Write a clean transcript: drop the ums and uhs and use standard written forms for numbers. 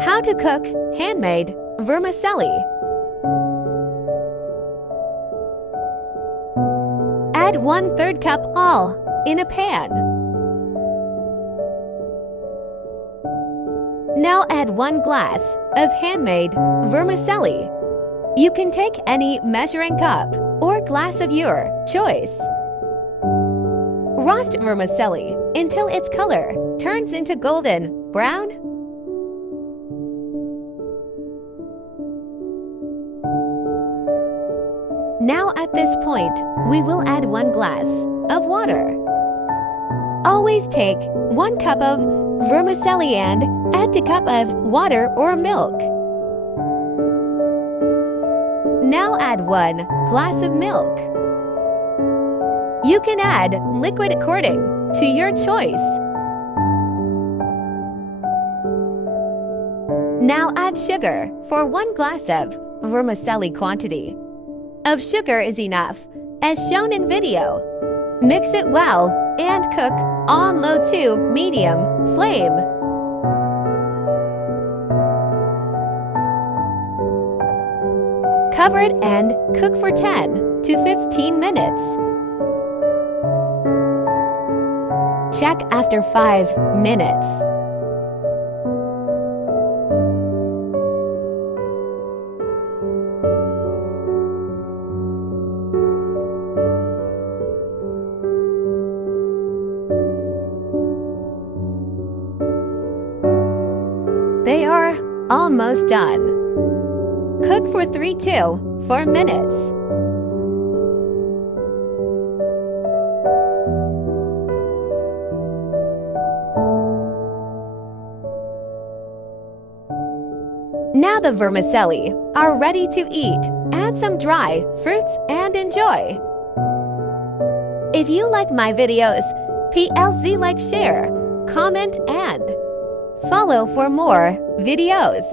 How to cook handmade vermicelli. Add 1/3 cup all in a pan. Now add 1 glass of handmade vermicelli. You can take any measuring cup or glass of your choice. Roast vermicelli until its color turns into golden brown. Now at this point, we will add 1 glass of water. Always take 1 cup of vermicelli and add 2 cups of water or milk. Now add 1 glass of milk. You can add liquid according to your choice. Now add sugar for 1 glass of vermicelli quantity. Of sugar is enough, as shown in video. Mix it well and cook on low to medium flame. Cover it and cook for 10 to 15 minutes. Check after 5 minutes. They are almost done. Cook for 3 to 4 minutes. Now the vermicelli are ready to eat. Add some dry fruits and enjoy. If you like my videos, like, share, comment, and follow for more videos.